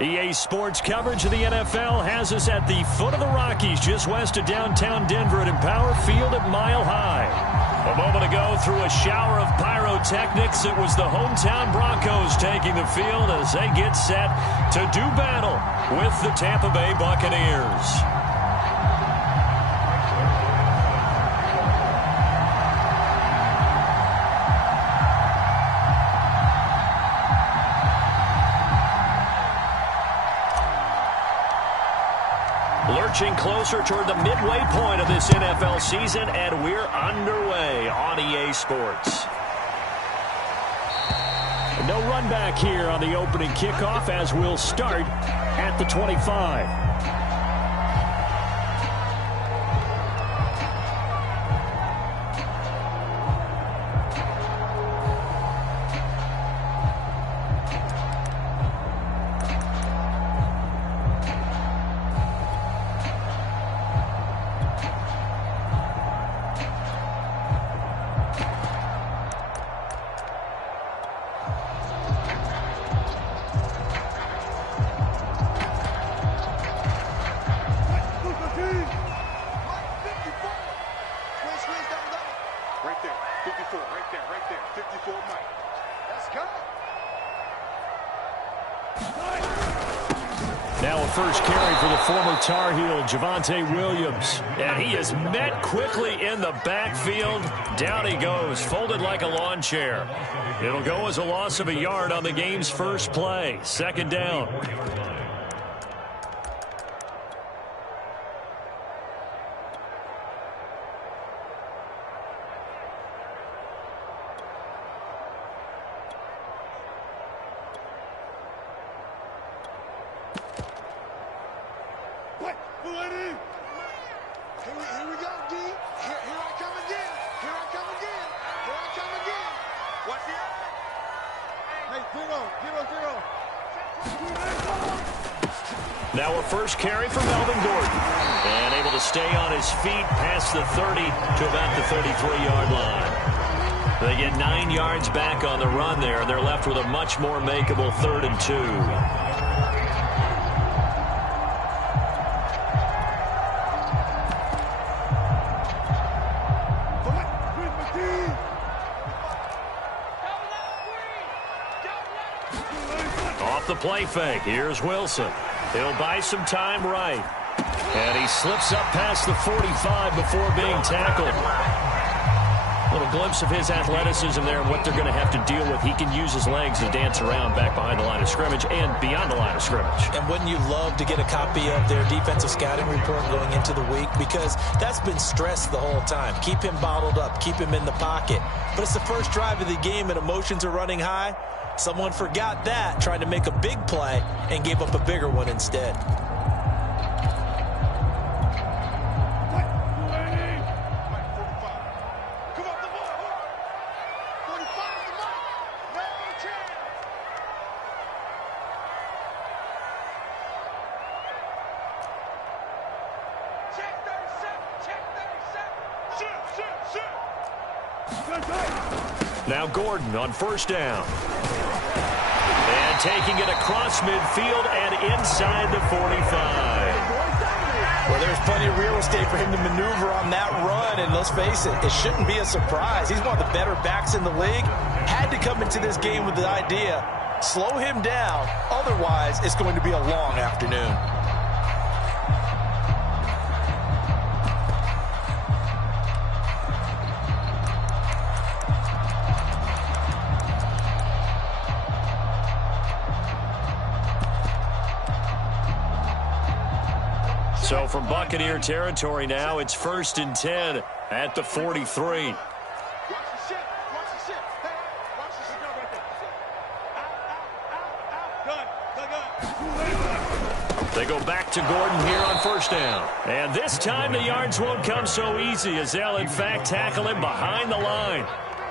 EA Sports coverage of the NFL has us at the foot of the Rockies, just west of downtown Denver at Empower Field at Mile High. A moment ago, through a shower of pyrotechnics, it was the hometown Broncos taking the field as they get set to do battle with the Tampa Bay Buccaneers. Lurching closer toward the midway point of this NFL season, and we're underway on EA Sports. No run back here on the opening kickoff as we'll start at the 25. Now a first carry for the former Tar Heel, Javonte Williams. And he is met quickly in the backfield. Down he goes, folded like a lawn chair. It'll go as a loss of a yard on the game's first play. Second down. Now a first carry for Melvin Gordon. And able to stay on his feet past the 30 to about the 33-yard line. They get 9 yards back on the run there, and they're left with a much more makeable 3rd and 2. The play fake. Here's Wilson. He'll buy some time right. And he slips up past the 45 before being tackled. A little glimpse of his athleticism there and what they're going to have to deal with. He can use his legs to dance around back behind the line of scrimmage and beyond the line of scrimmage. And wouldn't you love to get a copy of their defensive scouting report going into the week? Because that's been stressed the whole time. Keep him bottled up. Keep him in the pocket. But it's the first drive of the game and emotions are running high. Someone forgot that, trying to make a big play, and gave up a bigger one instead. Now Gordon on first down. And taking it across midfield and inside the 45. Well, there's plenty of real estate for him to maneuver on that run, and let's face it, it shouldn't be a surprise. He's one of the better backs in the league. Had to come into this game with the idea, slow him down, otherwise it's going to be a long afternoon. So from Buccaneer territory now, it's 1st and 10 at the 43. They go back to Gordon here on first down. And this time the yards won't come so easy as they'll in fact tackle him behind the line.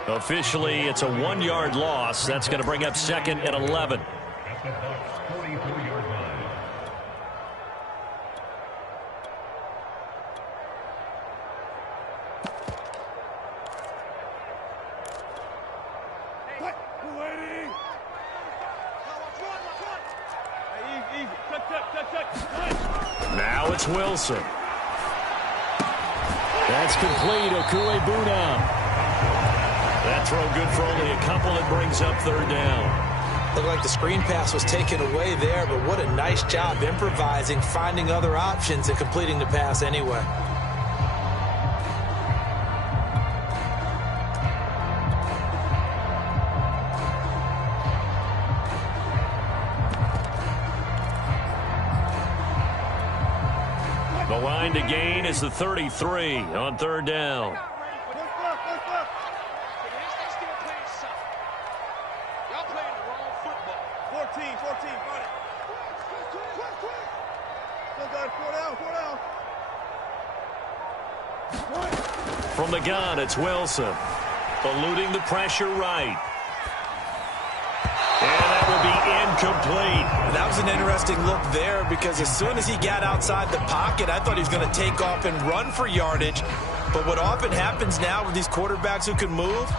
Officially, it's a 1-yard loss. That's going to bring up 2nd and 11. it's Wilson. That's complete. Okuegbunam. That throw good for only a couple. It brings up third down. Looked like the screen pass was taken away there, but what a nice job improvising, finding other options, and completing the pass anyway. The line to gain is the 33 on third down. From the gun, it's Wilson. Eluding the pressure right. And that will be incomplete. That was an interesting look there because as soon as he got outside the pocket, I thought he was going to take off and run for yardage. But what often happens now with these quarterbacks who can move,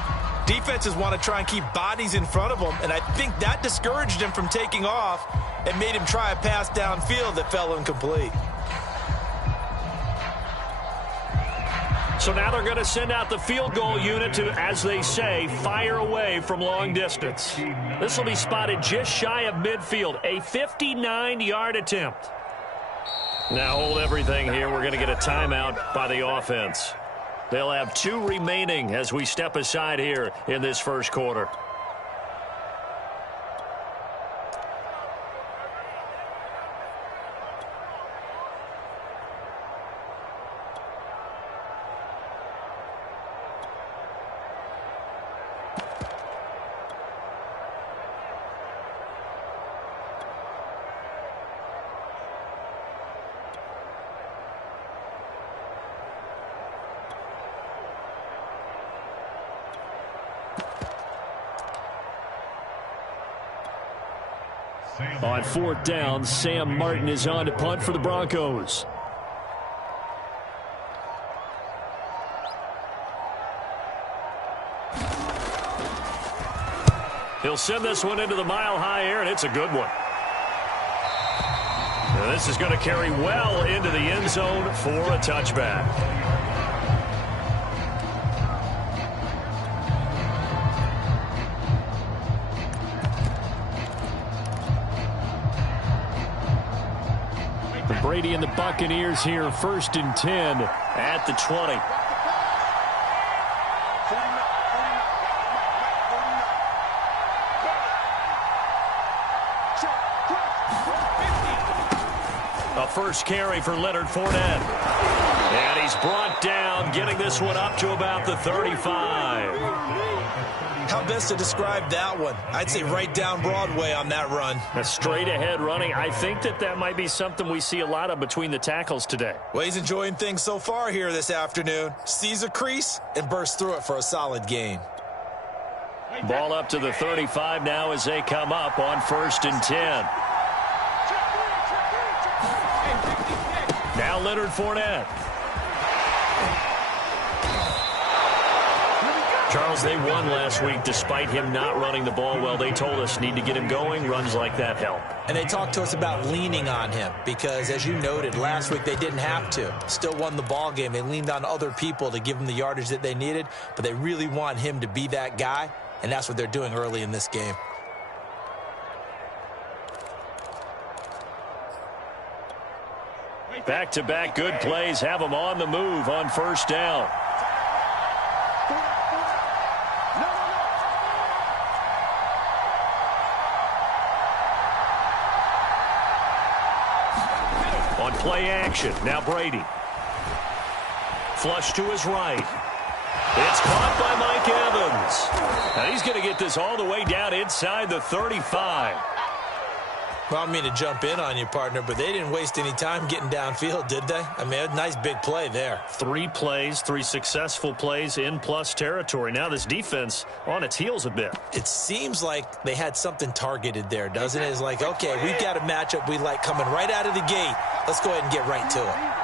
defenses want to try and keep bodies in front of them, and I think that discouraged him from taking off and made him try a pass downfield that fell incomplete. So now they're going to send out the field goal unit to, as they say, fire away from long distance. This will be spotted just shy of midfield, a 59-yard attempt. Now hold everything here. We're going to get a timeout by the offense. They'll have 2 remaining as we step aside here in this first quarter. On fourth down, Sam Martin is on to punt for the Broncos. He'll send this one into the mile-high air, and it's a good one. Now this is going to carry well into the end zone for a touchback. Brady and the Buccaneers here, 1st and 10 at the 20. A first carry for Leonard Fournette. And he's brought down, getting this one up to about the 35. How best to describe that one? I'd say right down Broadway on that run. A straight ahead running. I think that might be something we see a lot of between the tackles today. Well, he's enjoying things so far here this afternoon. Sees a crease and bursts through it for a solid gain. Ball up to the 35 now as they come up on 1st and 10. Now Leonard Fournette. Charles, they won last week despite him not running the ball well. They told us need to get him going. Runs like that help. And they talked to us about leaning on him because, as you noted, last week they didn't have to. Still won the ball game. They leaned on other people to give them the yardage that they needed, but they really want him to be that guy, and that's what they're doing early in this game. Back-to-back good plays have them on the move on 1st down. On play action, now Brady. Flush to his right. It's caught by Mike Evans. Now he's going to get this all the way down inside the 35. Well, I don't mean to jump in on you, partner, but they didn't waste any time getting downfield, did they? I mean, a nice big play there. 3 plays, 3 successful plays in plus territory. Now this defense on its heels a bit. It seems like they had something targeted there, doesn't it? It's like, okay, we've got a matchup we like coming right out of the gate. Let's go ahead and get right to it.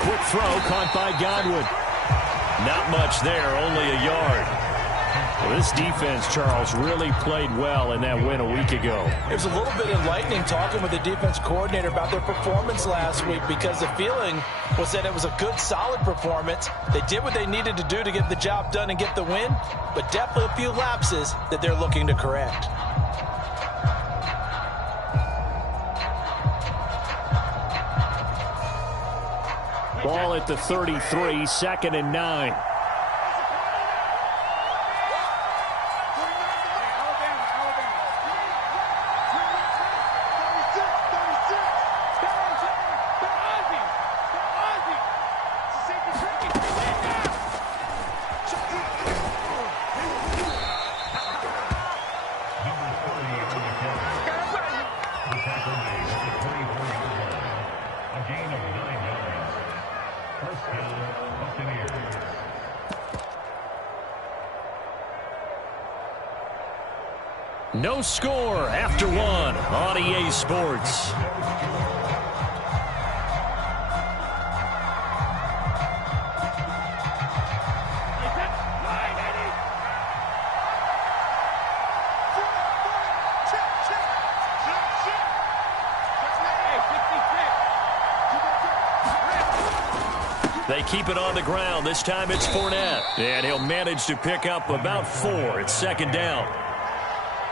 Quick throw caught by Godwin. Not much there, only a yard. This defense, Charles, really played well in that win a week ago. It was a little bit enlightening talking with the defense coordinator about their performance last week, because the feeling was that it was a good, solid performance. They did what they needed to do to get the job done and get the win, but definitely a few lapses that they're looking to correct. Ball at the 33, 2nd and 9. No score after one on EA Sports. They keep it on the ground. This time it's Fournette. And he'll manage to pick up about 4. It's 2nd down.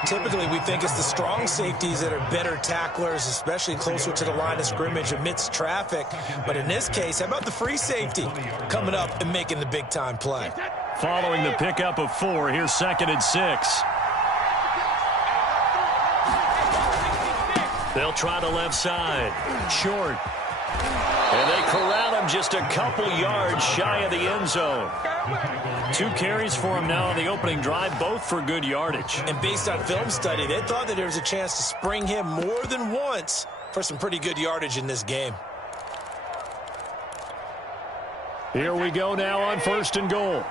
Typically, we think it's the strong safeties that are better tacklers, especially closer to the line of scrimmage amidst traffic. But in this case, how about the free safety coming up and making the big-time play? Following the pickup of 4, here's 2nd and 6. They'll try the left side. Short. And they corral him just a couple yards shy of the end zone. 2 carries for him now on the opening drive, both for good yardage. And based on film study, they thought that there was a chance to spring him more than once for some pretty good yardage in this game. Here we go now on 1st and goal.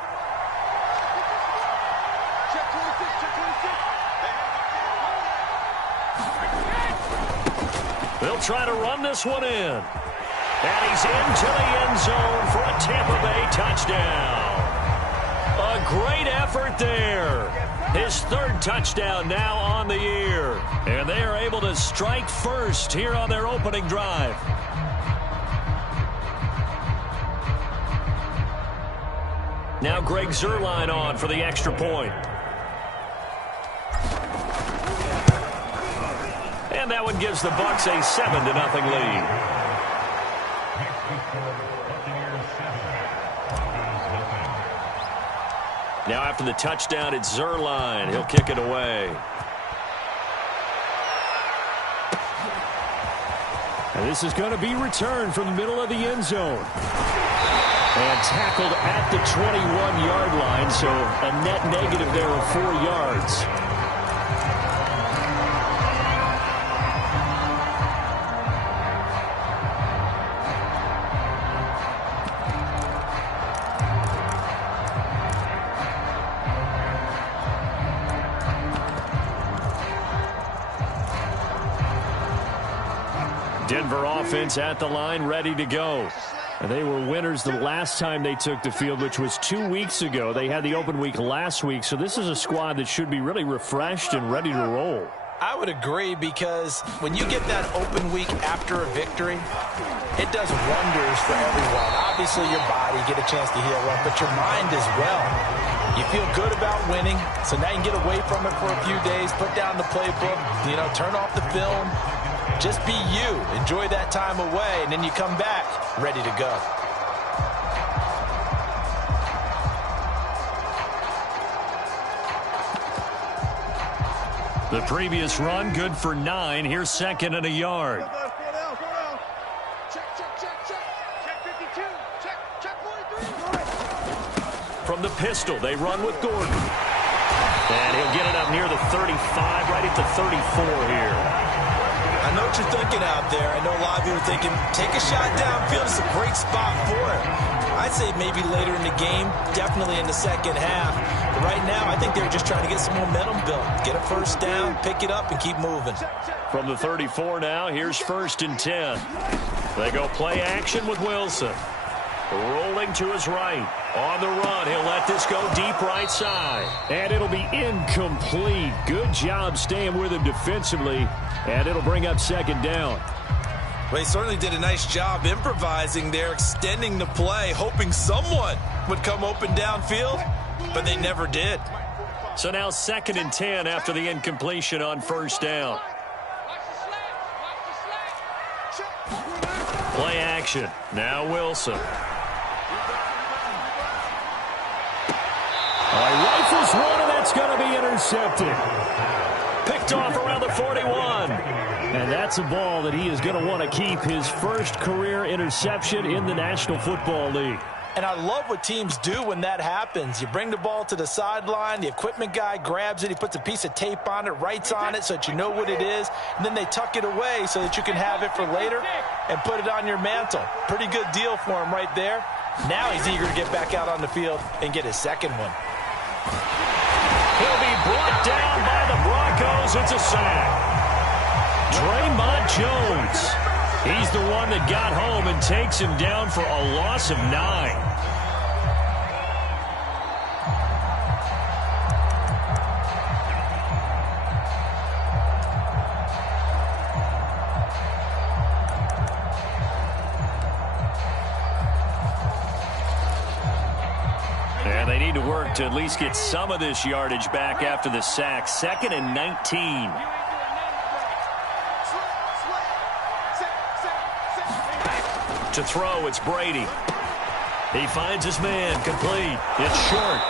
They'll try to run this one in. And he's into the end zone for a Tampa Bay touchdown. A great effort there. His 3rd touchdown now on the year. And they are able to strike first here on their opening drive. Now Greg Zuerlein on for the extra point. And that one gives the Bucs a 7-0 lead. Now after the touchdown, it's Zuerlein. He'll kick it away. And this is going to be returned from the middle of the end zone. And tackled at the 21-yard line, so a net negative there of 4 yards. Denver offense at the line, ready to go. And they were winners the last time they took the field, which was 2 weeks ago. They had the open week last week, so this is a squad that should be really refreshed and ready to roll. I would agree, because when you get that open week after a victory, it does wonders for everyone. Obviously, your body, get a chance to heal up, but your mind as well. You feel good about winning, so now you can get away from it for a few days, put down the playbook, turn off the film. Just be you. Enjoy that time away, and then you come back ready to go. The previous run, good for 9. Here's 2nd and a yard. From the pistol, they run with Gordon. And he'll get it up near the 35, right at the 34 here. I know what you're thinking out there. I know a lot of you are thinking, take a shot downfield. It's a great spot for it. I'd say maybe later in the game, definitely in the second half. But right now, I think they're just trying to get some momentum built. Get a first down, pick it up, and keep moving. From the 34 now, here's 1st and 10. They go play action with Wilson. Rolling to his right. On the run, he'll let this go deep right side. And it'll be incomplete. Good job staying with him defensively. And it'll bring up second down. Well, he certainly did a nice job improvising there, extending the play, hoping someone would come open downfield, but they never did. So now 2nd and 10 after the incompletion on first down. Play action. Now Wilson. Rifles one, and that's going to be intercepted. Picked off around the 41. And that's a ball that he is going to want to keep, his first career interception in the National Football League. And I love what teams do when that happens. You bring the ball to the sideline, the equipment guy grabs it, he puts a piece of tape on it, writes on it so that you know what it is, and then they tuck it away so that you can have it for later and put it on your mantle. Pretty good deal for him right there. Now he's eager to get back out on the field and get his second one. He'll be brought down by the Broncos. It's a sack. Draymond Jones. He's the one that got home and takes him down for a loss of 9. And they need to work to at least get some of this yardage back after the sack. 2nd and 19. To throw, it's Brady. He finds his man, complete. It's short.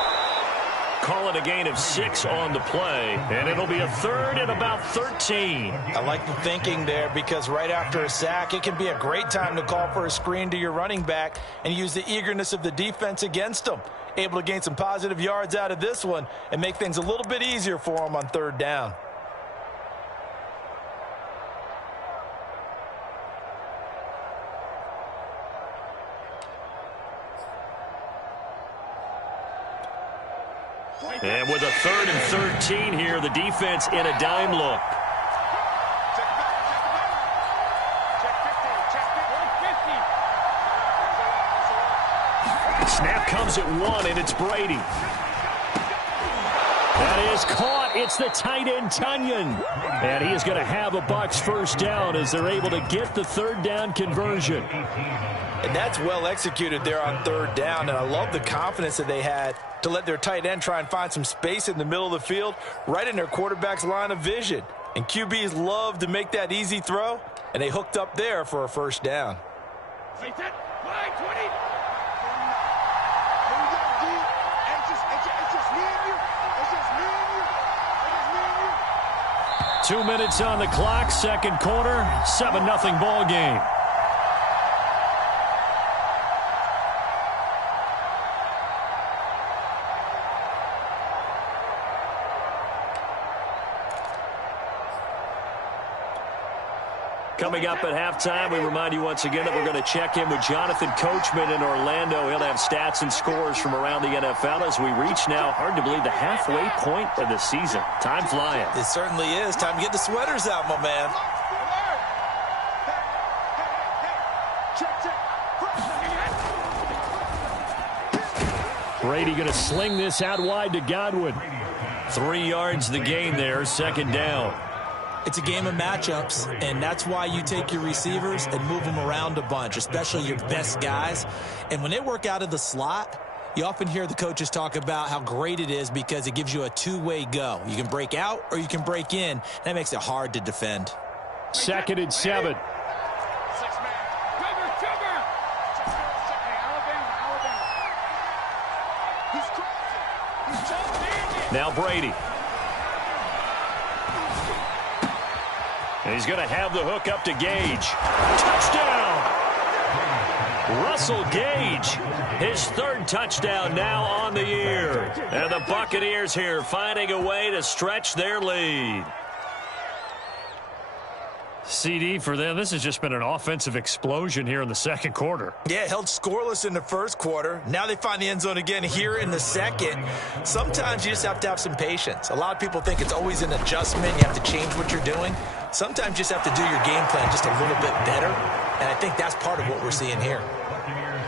Call it a gain of 6 on the play, and it'll be a 3rd and about 13. I like the thinking there because right after a sack, it can be a great time to call for a screen to your running back and use the eagerness of the defense against them. Able to gain some positive yards out of this one and make things a little bit easier for them on 3rd down. And with a 3rd and 13 here, the defense in a dime look. Snap comes at 1, and it's Brady. That is caught. It's the tight end, Tunyon. And he is going to have a Bucs first down as they're able to get the 3rd down conversion. And that's well executed there on 3rd down, and I love the confidence that they had to let their tight end try and find some space in the middle of the field, right in their quarterback's line of vision. And QBs love to make that easy throw, and they hooked up there for a first down. 2 minutes on the clock, 2nd quarter, 7-0 ball game. Coming up at halftime, we remind you once again that we're going to check in with Jonathan Coachman in Orlando. He'll have stats and scores from around the NFL as we reach now, hard to believe, the halfway point of the season. Time flying. It certainly is. Time to get the sweaters out, my man. Brady going to sling this out wide to Godwin. 3 yards the gain there, 2nd down. It's a game of matchups, and that's why you take your receivers and move them around a bunch, especially your best guys. And when they work out of the slot, you often hear the coaches talk about how great it is because it gives you a two-way go. You can break out or you can break in. That makes it hard to defend. 2nd and 7. Now Brady. And he's going to have the hook up to Gage. Touchdown! Russell Gage, his 3rd touchdown now on the year. And the Buccaneers here finding a way to stretch their lead. CD for them, this has just been an offensive explosion here in the 2nd quarter. Yeah, held scoreless in the 1st quarter. Now they find the end zone again here in the 2nd. Sometimes you just have to have some patience. A lot of people think it's always an adjustment. You have to change what you're doing. Sometimes you just have to do your game plan just a little bit better. And I think that's part of what we're seeing here.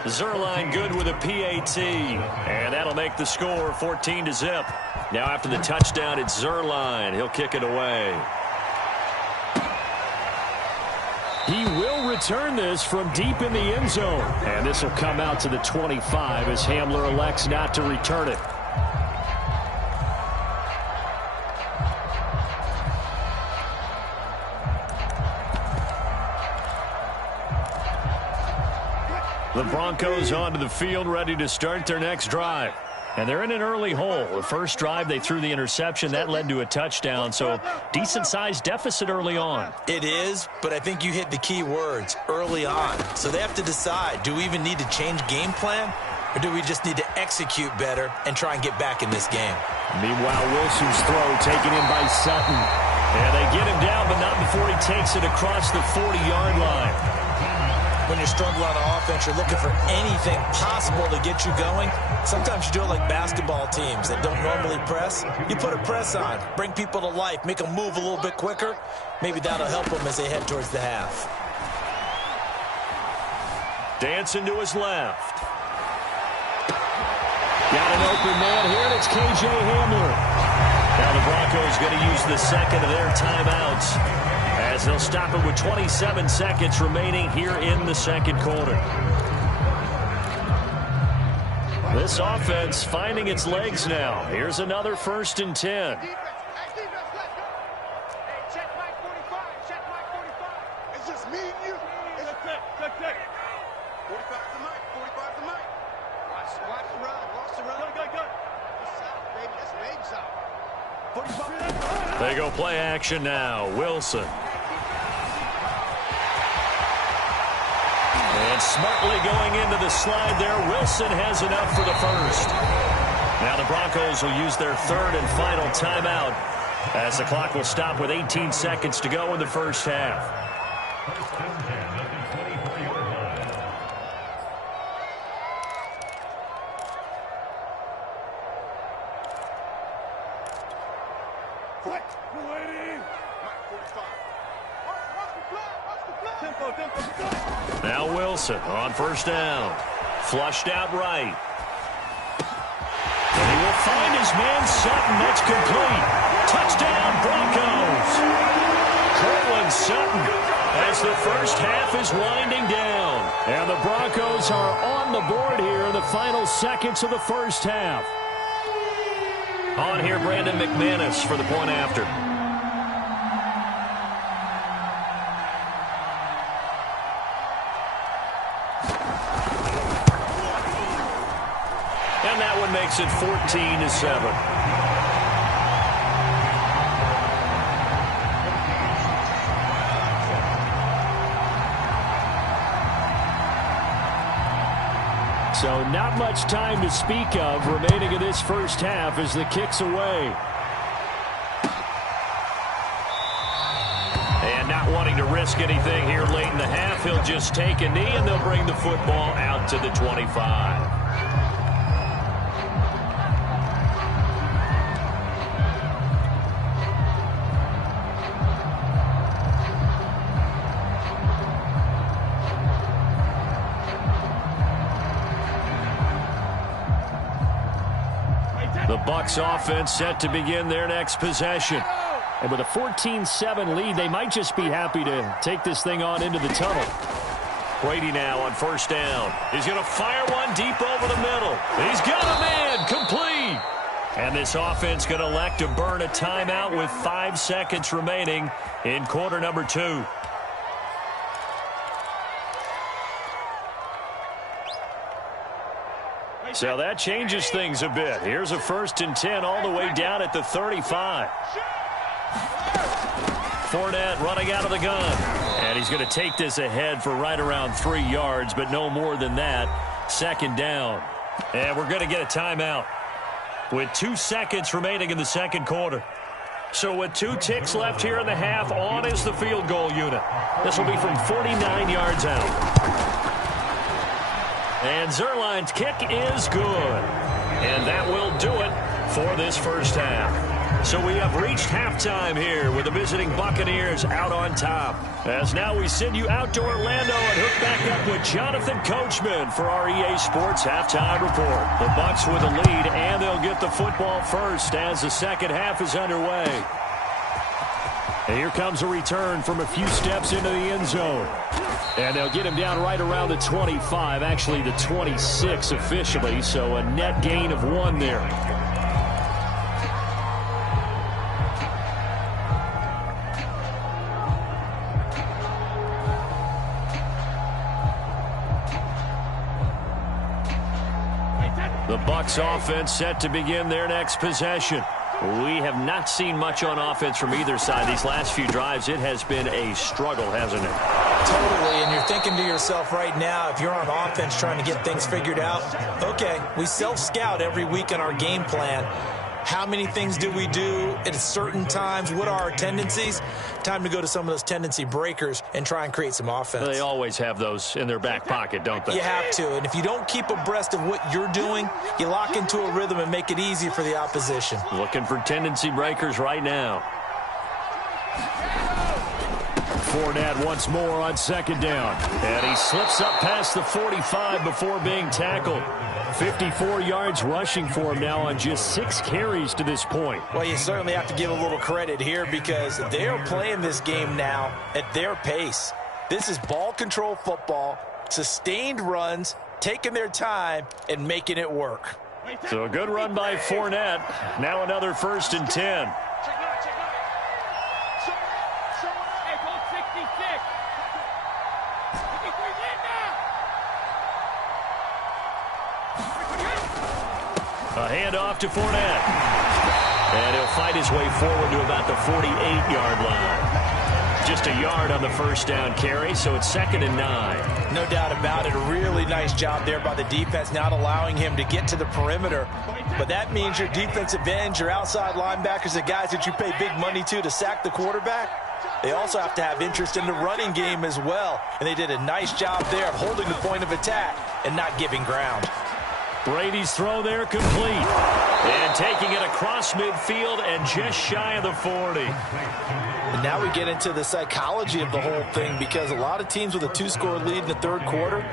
Zerline good with a PAT, and that'll make the score 14-0. Now after the touchdown, it's Zerline. He'll kick it away. He will return this from deep in the end zone. And this will come out to the 25 as Hamler elects not to return it. The Broncos onto the field, ready to start their next drive. And they're in an early hole. The first drive, they threw the interception. That led to a touchdown, so decent-sized deficit early on. It is, but I think you hit the key words, early on. So they have to decide, do we even need to change game plan, or do we just need to execute better and try and get back in this game? Meanwhile, Wilson's throw taken in by Sutton. And they get him down, but not before he takes it across the 40-yard line. When you're struggling on offense, you're looking for anything possible to get you going. Sometimes you do it like basketball teams that don't normally press. You put a press on, bring people to life, make them move a little bit quicker. Maybe that'll help them as they head towards the half. Dancing to his left. Got an open man here, and it's K.J. Hamler. Now the Broncos going to use the second of their timeouts, as they'll stop it with 27 seconds remaining here in the second quarter. This offense finding its legs now. Here's another 1st and 10. It's just me and you. Check. 45's the mic. Watch the run. Good. South, baby. That's big south. 45. They go play action now. Wilson. And smartly going into the slide there. Wilson has enough for the first. Now the Broncos will use their 3rd and final timeout, as the clock will stop with 18 seconds to go in the first half. Now Wilson on 1st down. Flushed out right. And he will find his man Sutton. That's complete. Touchdown Broncos. Cortland Sutton, as the first half is winding down. And the Broncos are on the board here in the final seconds of the first half. On here, Brandon McManus for the point after. And that one makes it 14-7. So not much time to speak of remaining in this first half as the kick's away. And not wanting to risk anything here late in the half, he'll just take a knee and they'll bring the football out to the 25. The Bucs offense set to begin their next possession. And with a 14-7 lead, they might just be happy to take this thing on into the tunnel. Brady now on 1st down. He's going to fire one deep over the middle. He's got a man, complete. And this offense going to elect to burn a timeout with 5 seconds remaining in quarter number 2. So that changes things a bit. Here's a 1st and 10 all the way down at the 35. Fournette running out of the gun. And he's going to take this ahead for right around 3 yards, but no more than that. 2nd down. And we're going to get a timeout with 2 seconds remaining in the second quarter. So with 2 ticks left here in the half, on is the field goal unit. This will be from 49 yards out. And Zerline's kick is good. And that will do it for this first half. So we have reached halftime here with the visiting Buccaneers out on top. As now we send you out to Orlando and hook back up with Jonathan Coachman for our EA Sports Halftime Report. The Bucs with a lead, and they'll get the football first as the second half is underway. And here comes a return from a few steps into the end zone. And they'll get him down right around the 25, actually the 26 officially, so a net gain of 1 there. The Bucs offense set to begin their next possession. We have not seen much on offense from either side these last few drives. It has been a struggle, hasn't it? Totally, and you're thinking to yourself right now, if you're on offense trying to get things figured out, okay, we self-scout every week in our game plan. How many things do we do at certain times? What are our tendencies? Time to go to some of those tendency breakers and try and create some offense. They always have those in their back pocket, don't they? You have to, and if you don't keep abreast of what you're doing, you lock into a rhythm and make it easy for the opposition. Looking for tendency breakers right now. Fournette once more on second down. And he slips up past the 45 before being tackled. 54 yards rushing for him now on just 6 carries to this point. Well, you certainly have to give a little credit here because they are playing this game now at their pace. This is ball control football, sustained runs, taking their time, and making it work. So a good run by Fournette. Now another 1st and 10. A handoff to Fournette. And he'll fight his way forward to about the 48-yard line. Just a yard on the first down carry, so it's 2nd and 9. No doubt about it. A really nice job there by the defense, not allowing him to get to the perimeter. But that means your defensive ends, your outside linebackers, the guys that you pay big money to sack the quarterback, they also have to have interest in the running game as well. And they did a nice job there of holding the point of attack and not giving ground. Brady's throw there complete. And taking it across midfield and just shy of the 40. And now we get into the psychology of the whole thing because a lot of teams with a 2-score lead in the third quarter,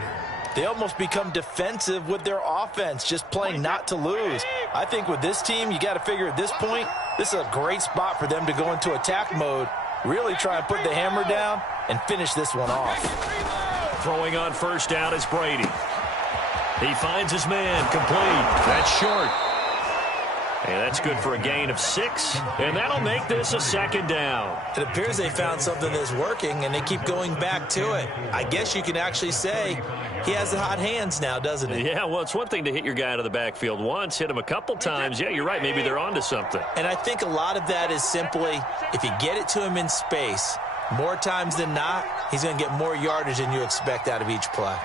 they almost become defensive with their offense, just playing not to lose. I think with this team, you got to figure at this point, this is a great spot for them to go into attack mode, really try and put the hammer down and finish this one off. Throwing on first down is Brady. He finds his man, complete. That's short. And that's good for a gain of 6. And that'll make this a 2nd down. It appears they found something that's working, and they keep going back to it. I guess you can actually say he has the hot hands now, doesn't he? Yeah, well, it's one thing to hit your guy out of the backfield once, hit him a couple times. Yeah, you're right. Maybe they're onto something. And I think a lot of that is simply if you get it to him in space, more times than not, he's going to get more yardage than you expect out of each play.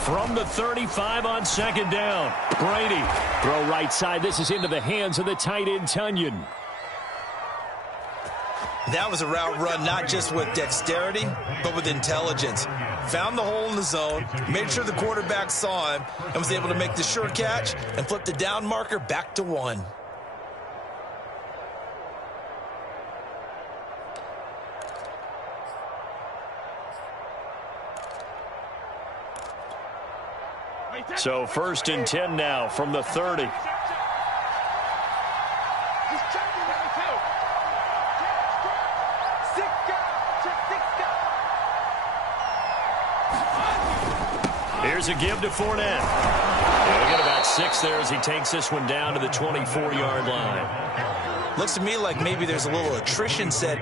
From the 35 on 2nd down. Brady, throw right side. This is into the hands of the tight end, Tunyon. That was a route run not just with dexterity, but with intelligence. Found the hole in the zone, made sure the quarterback saw him, and was able to make the sure catch and flip the down marker back to 1. So 1st and 10 now from the 30. Here's a give to Fournette. And we get about 6 there as he takes this one down to the 24-yard line. Looks to me like maybe there's a little attrition set